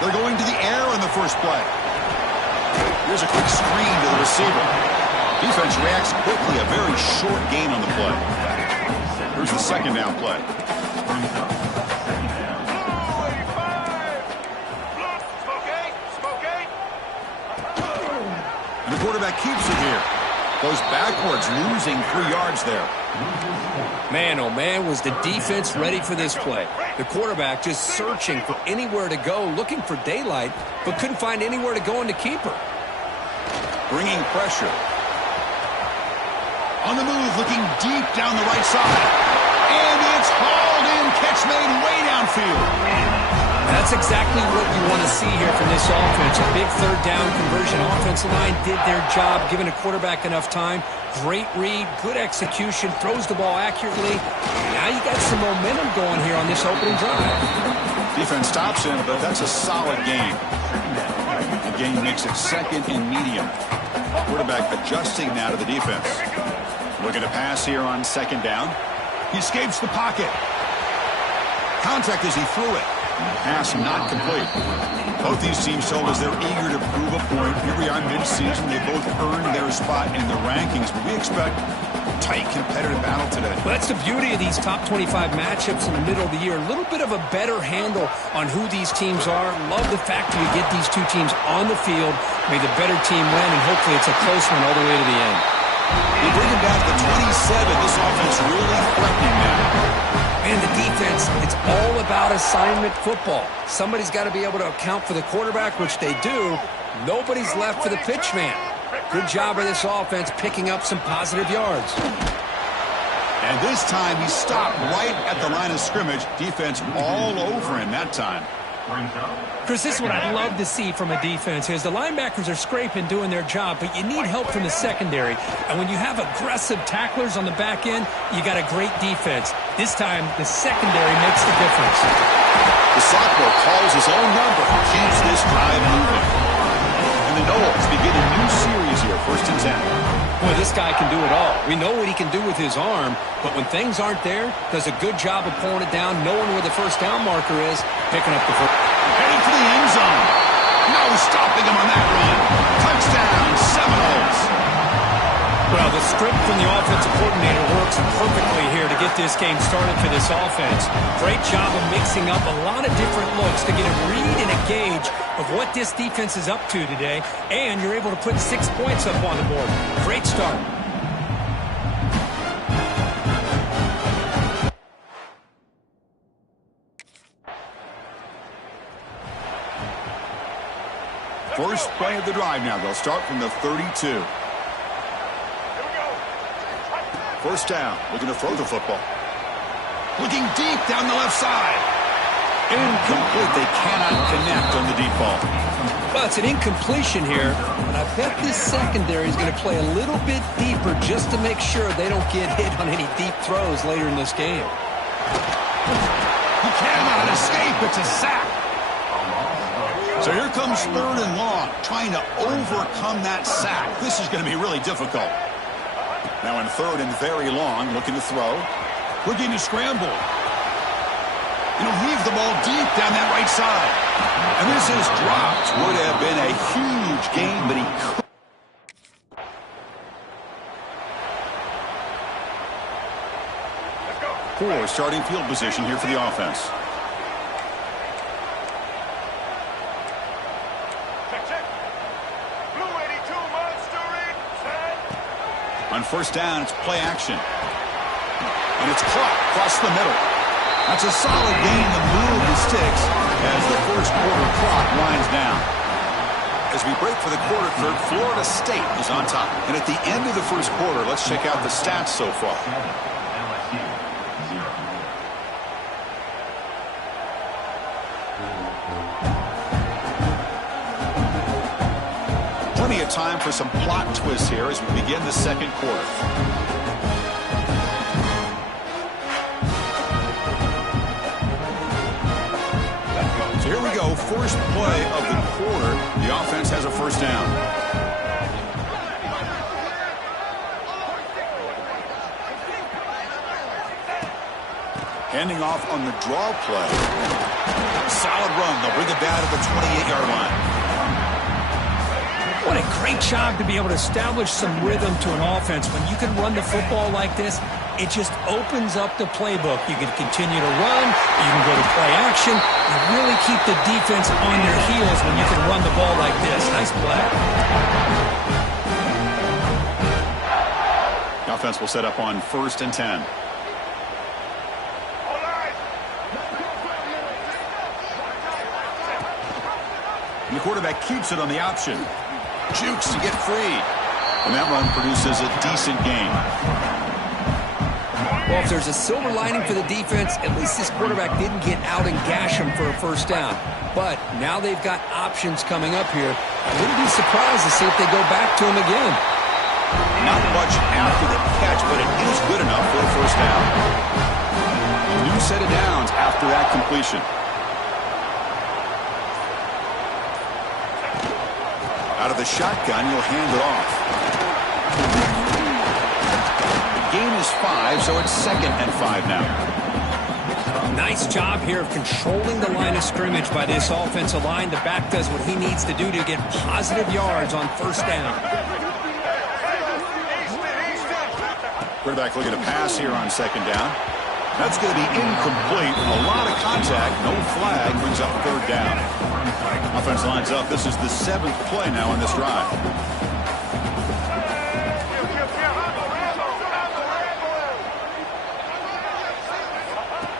They're going to the air on the first play. Here's a quick screen to the receiver. Defense reacts quickly. A very short gain on the play. Here's the second down play. And the quarterback keeps it here. Goes backwards, losing 3 yards there. Man, oh man, was the defense ready for this play. The quarterback just searching for anywhere to go, looking for daylight, but couldn't find anywhere to go in the keeper. Bringing pressure. On the move, looking deep down the right side. And it's hauled in. Catch made way downfield. That's exactly what you want to see here from this offense. A big third down conversion. Offensive line did their job, giving a quarterback enough time. Great read, good execution, throws the ball accurately. Now you got some momentum going here on this opening drive. Defense stops him, but that's a solid gain. The gain makes it second and medium. Quarterback adjusting now to the defense. Looking to pass here on second down. He escapes the pocket. Contact as he threw it. Pass not complete. Both these teams told us they're eager to prove a point. Here we are mid-season. They both earned their spot in the rankings, but we expect a tight, competitive battle today. Well, that's the beauty of these top 25 matchups in the middle of the year. A little bit of a better handle on who these teams are. Love the fact that we get these two teams on the field. May the better team win, and hopefully it's a close one all the way to the end. We bring it back to 27. This offense really threatening now. And the defense, it's all about assignment football. Somebody's got to be able to account for the quarterback, which they do. Nobody's left for the pitch man. Good job of this offense picking up some positive yards. And this time he stopped right at the line of scrimmage. Defense all over him that time. Chris, this is what I'd love to see from a defense is the linebackers are scraping, doing their job, but you need help from the secondary. And when you have aggressive tacklers on the back end, you got a great defense. This time, the secondary makes the difference. The Sophomore calls his own number, keeps this drive moving. And the Noles begin a new series here, 1st and 10. Boy, this guy can do it all. We know what he can do with his arm, but when things aren't there, does a good job of pulling it down, knowing where the first down marker is, picking up the first. Heading for the end zone. No stopping him on that run. Touchdown, Seminoles. Well, the script from the offensive coordinator works perfectly here to get this game started for this offense. Great job of mixing up a lot of different looks to get a read and a gauge of what this defense is up to today, and you're able to put 6 points up on the board. Great start. First play of the drive now. They'll start from the 32. First down. Looking to throw the football. Looking deep down the left side. Incomplete. They cannot connect on the deep ball. Well, it's an incompletion here, but I bet this secondary is going to play a little bit deeper just to make sure they don't get hit on any deep throws later in this game. He cannot escape. It's a sack. So here comes 3rd and long, trying to overcome that sack. This is going to be really difficult. Now in 3rd and very long, looking to throw. Looking to scramble. He'll heave the ball deep down that right side. And this is dropped. Would have been a huge gain, but he couldn't. Poor starting field position here for the offense. On first down, it's play action. And it's caught across the middle. That's a solid gain to move the sticks as the first quarter clock winds down. As we break for the quarter third, Florida State is on top. And at the end of the first quarter, let's check out the stats so far. LSU, 0. Plenty of time for some plot twists here as we begin the second quarter. So here we go, first play of the quarter. The offense has a first down. Handing off on the draw play. Solid run. They'll bring it down to the 28-yard line. What a great job to be able to establish some rhythm to an offense. When you can run the football like this, it just opens up the playbook. You can continue to run. You can go to play action. You really keep the defense on their heels when you can run the ball like this. Nice play. The offense will set up on 1st and 10. And the quarterback keeps it on the option. Jukes to get free. And that run produces a decent gain. Well, if there's a silver lining for the defense, at least this quarterback didn't get out and gash him for a first down. But now they've got options coming up here. I wouldn't be surprised to see if they go back to him again. Not much after the catch, but it is good enough for a first down. A new set of downs after that completion. Out of the shotgun, he'll hand it off. The gain is 5, so it's 2nd and 5 now. Nice job here of controlling the line of scrimmage by this offensive line. The back does what he needs to do to get positive yards on first down. Quarterback looking to pass here on 2nd down. That's going to be incomplete. A lot of contact. No flag. Brings up 3rd down. Offense lines up. This is the 7th play now on this drive.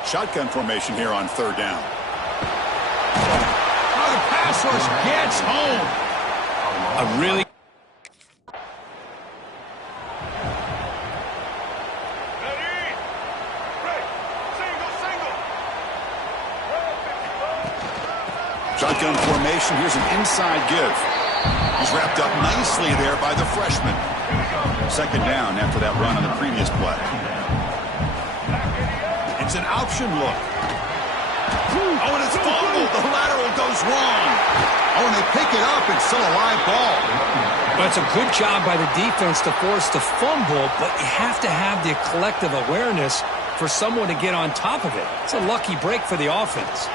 Shotgun formation here on 3rd down. Oh, the pass rush gets home. A really shotgun formation. Here's an inside give. He's wrapped up nicely there by the freshman. 2nd down after that run on the previous play. It's an option look. Oh, and it's fumbled. The lateral goes wrong. Oh, and they pick it up. It's still a live ball. Well, it's a good job by the defense to force the fumble, but you have to have the collective awareness for someone to get on top of it. It's a lucky break for the offense.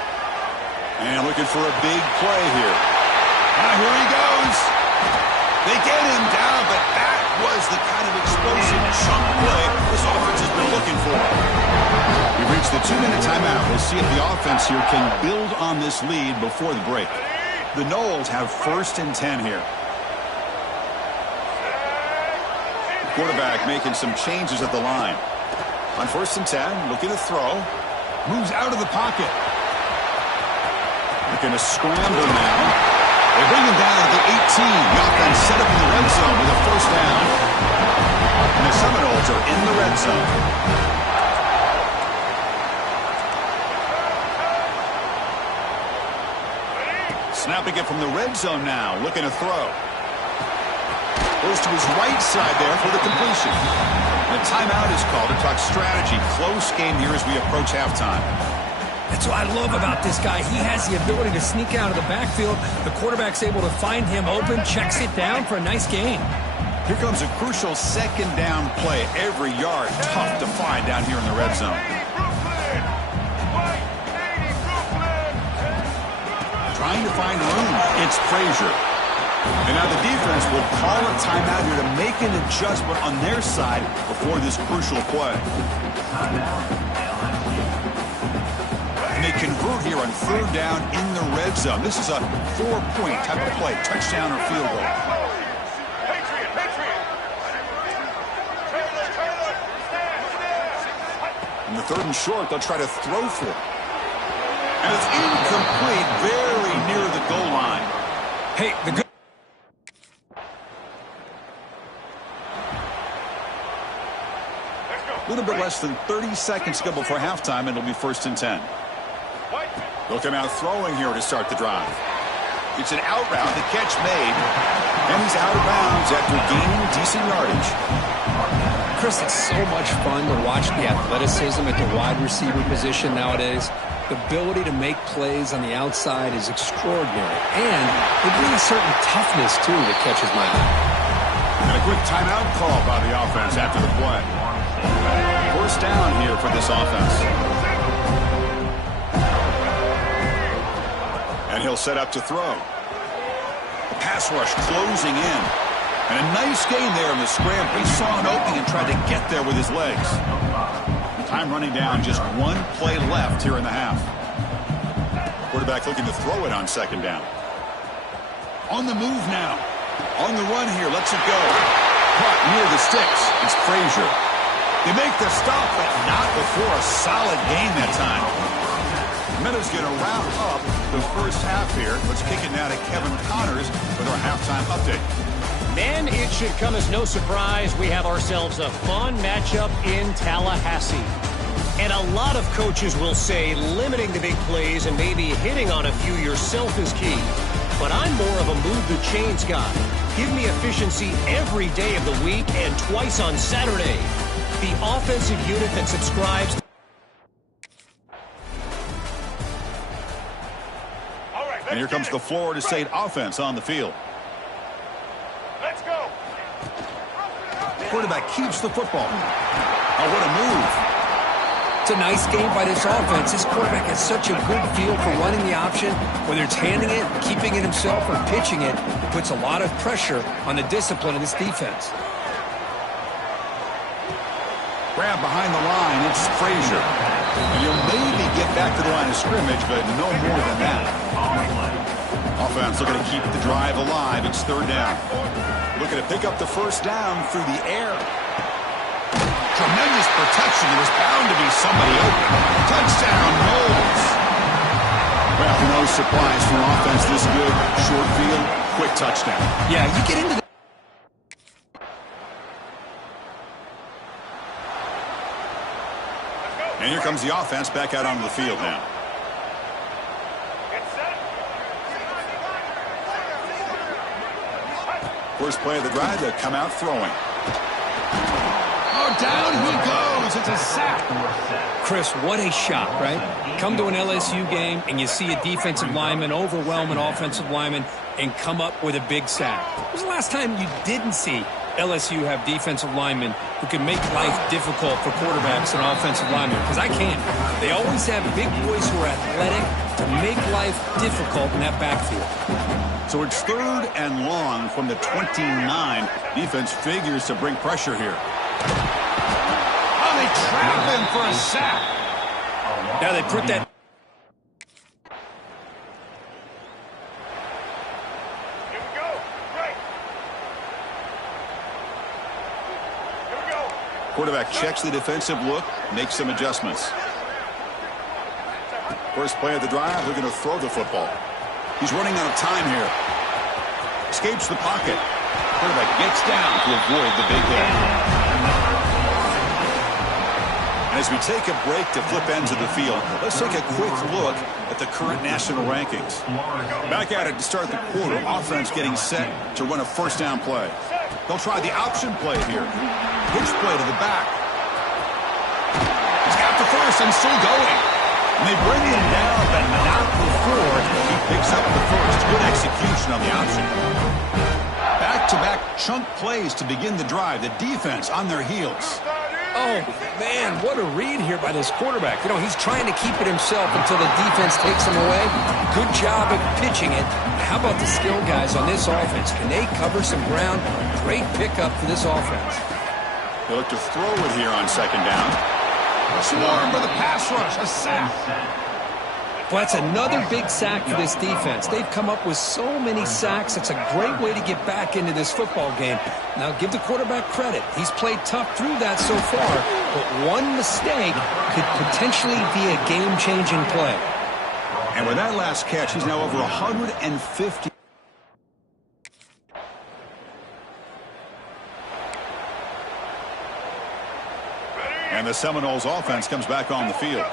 And looking for a big play here. Here he goes. They get him down, but that was the kind of explosive chunk play this offense has been looking for. We've reached the 2-minute timeout. We'll see if the offense here can build on this lead before the break. The Noles have 1st and 10 here. The quarterback making some changes at the line. On 1st and 10, looking to throw. Moves out of the pocket. Looking to scramble now. They bring him down to the 18. The offense set up in the red zone with a first down. And the Seminoles are in the red zone. Snapping it from the red zone now. Looking to throw. Goes to his right side there for the completion. The timeout is called to talk strategy. Close game here as we approach halftime. That's what I love about this guy. He has the ability to sneak out of the backfield. The quarterback's able to find him open, checks it down for a nice gain. Here comes a crucial 2nd down play. Every yard tough to find down here in the red zone. Trying to find room. It's Frazier. And now the defense will call a timeout here to make an adjustment on their side before this crucial play. They convert here on 3rd down in the red zone. This is a 4-point type of play, touchdown or field goal. In the 3rd and short, they'll try to throw for it. And it's incomplete, very near the goal line. Hey, the good. A little bit less than 30 seconds to go before halftime, and it'll be 1st and 10. They'll come out throwing here to start the drive. It's an out route, the catch made, and he's out of bounds after gaining decent yardage. Chris, it's so much fun to watch the athleticism at the wide receiver position nowadays. The ability to make plays on the outside is extraordinary, and they bring a certain toughness, too, that catches my eye. And a quick timeout call by the offense after the play. First down here for this offense. he'll set up to throw. The pass rush closing in. And a nice gain there in the scramble. He saw an opening and tried to get there with his legs. Time running down, just one play left here in the half. Quarterback looking to throw it on second down. On the move now. On the run here, lets it go. Caught near the sticks. It's Frazier. They make the stop, but not before a solid gain that time. Meadows going to wrap up the first half here. Let's kick it now to Kevin Connors with our halftime update. Man, it should come as no surprise we have ourselves a fun matchup in Tallahassee. And a lot of coaches will say limiting the big plays and maybe hitting on a few yourself is key. But I'm more of a move the chains guy. Give me efficiency every day of the week and twice on Saturday. The offensive unit that subscribes. And here comes the Florida State offense on the field. Let's go. Quarterback keeps the football. Oh, what a move. It's a nice game by this offense. This quarterback has such a good feel for running the option. Whether it's handing it, keeping it himself, or pitching it, it puts a lot of pressure on the discipline of this defense. Grab behind the line, it's Frazier. And you'll maybe get back to the line of scrimmage, but no more than that. Offense looking to keep the drive alive. It's third down. Looking to pick up the first down through the air. Tremendous protection. There was bound to be somebody open. Touchdown, Knowles. Well, no surprise from offense this good. Short field, quick touchdown. Yeah, you get into the And here comes the offense back out onto the field now. First play of the drive, they come out throwing. Oh, down he goes. It's a sack. Chris, what a shot, right? Come to an LSU game and you see a defensive lineman overwhelm an offensive lineman and come up with a big sack. When was the last time you didn't see LSU have defensive linemen who can make life difficult for quarterbacks and offensive linemen? Because I can't. They always have big boys who are athletic to make life difficult in that backfield. So it's third and long from the 29. Defense figures to bring pressure here. Oh, they trap him for a sack. Now they put that. Here we go. Right. Here we go. Quarterback checks the defensive look, makes some adjustments. First play of the drive, they're going to throw the football. He's running out of time here. Escapes the pocket. Quarterback gets down to avoid the big hit. And as we take a break to flip ends of the field, let's take a quick look at the current national rankings. Back at it to start the quarter. Offense getting set to run a first down play. They'll try the option play here. Pitch play to the back. He's got the first and still going. And they bring him down, but not before he picks up the first. Good execution on the option. Back-to-back chunk plays to begin the drive. The defense on their heels. Oh, man, what a read here by this quarterback. You know, he's trying to keep it himself until the defense takes him away. Good job of pitching it. How about the skill guys on this offense? Can they cover some ground? Great pickup for this offense. They look to throw it here on second down. Swarm with a pass rush, a sack. Well, that's another big sack for this defense. They've come up with so many sacks. It's a great way to get back into this football game. Now, give the quarterback credit. He's played tough through that so far, but one mistake could potentially be a game-changing play. And with that last catch, he's now over 150. And the Seminoles offense comes back on the field.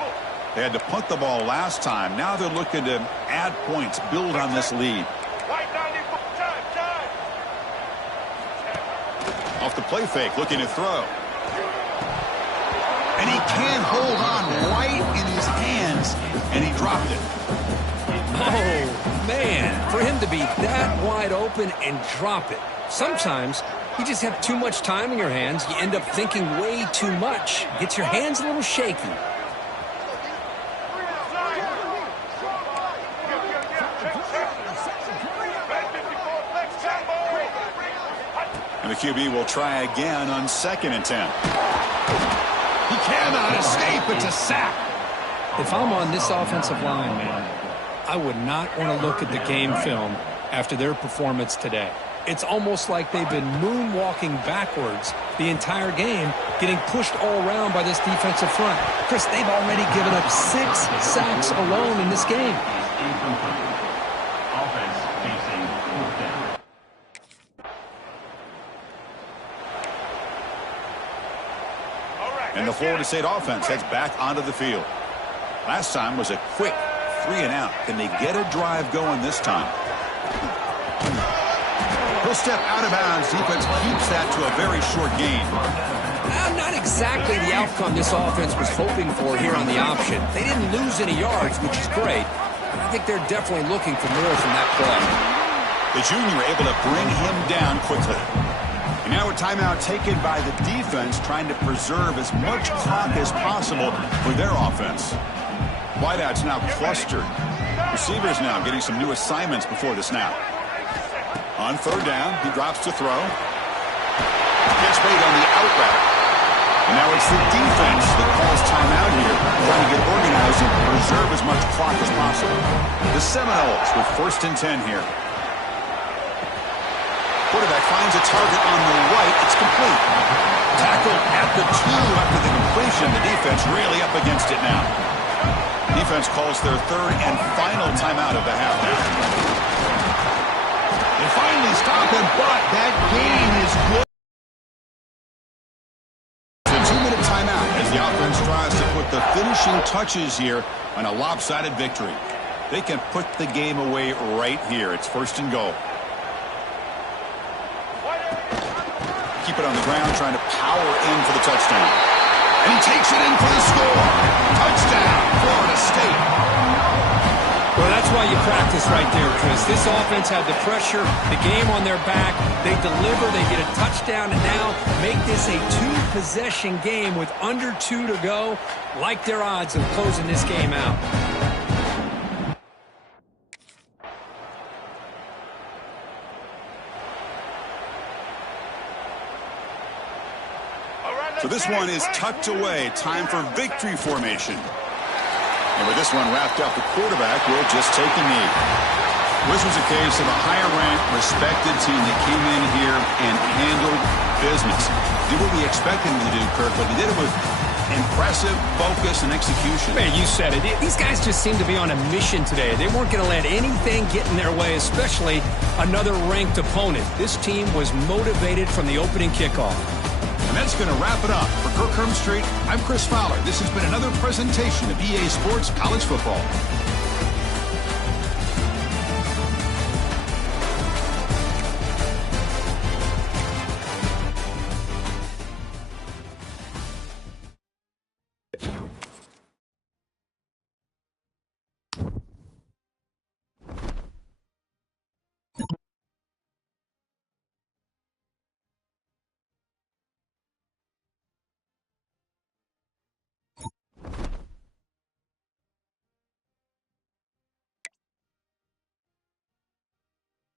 They had to punt the ball last time. Now they're looking to add points, build on this lead. Off the play fake, looking to throw. And he can't hold on right in his hands, and he dropped it. Oh, man, for him to be that wide open and drop it. Sometimes you just have too much time in your hands. You end up thinking way too much. Gets your hands a little shaky. The QB will try again on 2nd and 10. He cannot escape. It's a sack. If I'm on this offensive line, man, I would not want to look at the game film after their performance today. It's almost like they've been moonwalking backwards the entire game, getting pushed all around by this defensive front. Chris, they've already given up 6 sacks alone in this game. Offense facing 4th down. All right, And the let's Florida get it. State offense heads back onto the field. Last time was a quick 3 and out. Can they get a drive going this time? He'll step out of bounds. Defense keeps that to a very short gain. Not exactly the outcome this offense was hoping for here on the option. They didn't lose any yards, which is great. I think they're definitely looking for more from that play. The junior able to bring him down quickly. And now a timeout taken by the defense, trying to preserve as much clock as possible for their offense. Wideouts now clustered. Receivers now getting some new assignments before the snap. On 3rd down, he drops to throw. Catch made on the out route. And now it's the defense that calls timeout here, trying to get organized and preserve as much clock as possible. The Seminoles with 1st and 10 here. Quarterback finds a target on the right. It's complete. Tackled at the 2 after the completion. The defense really up against it now. Defense calls their 3rd and final timeout of the half now. They finally stop him, but that gain is good. It's a 2-minute timeout as the offense tries to put the finishing touches here on a lopsided victory. They can put the game away right here. It's 1st and goal. Keep it on the ground, trying to power in for the touchdown. And he takes it in for the score. Touchdown, Florida State. Well, that's why you practice right there, Chris. This offense had the pressure, the game on their back. They deliver, they get a touchdown, and now make this a 2-possession game with under 2 to go. Like their odds of closing this game out. So this one is tucked away. Time for victory formation. And with this one wrapped up, the quarterback will just take a knee. This was a case of a higher-ranked, respected team that came in here and handled business. Did what we expected them to do, Kirk, but they did it with impressive focus and execution. Man, you said it. These guys just seem to be on a mission today. They weren't going to let anything get in their way, especially another ranked opponent. This team was motivated from the opening kickoff. And that's going to wrap it up. For Kirk Hermstreet, I'm Chris Fowler. This has been another presentation of EA Sports College Football.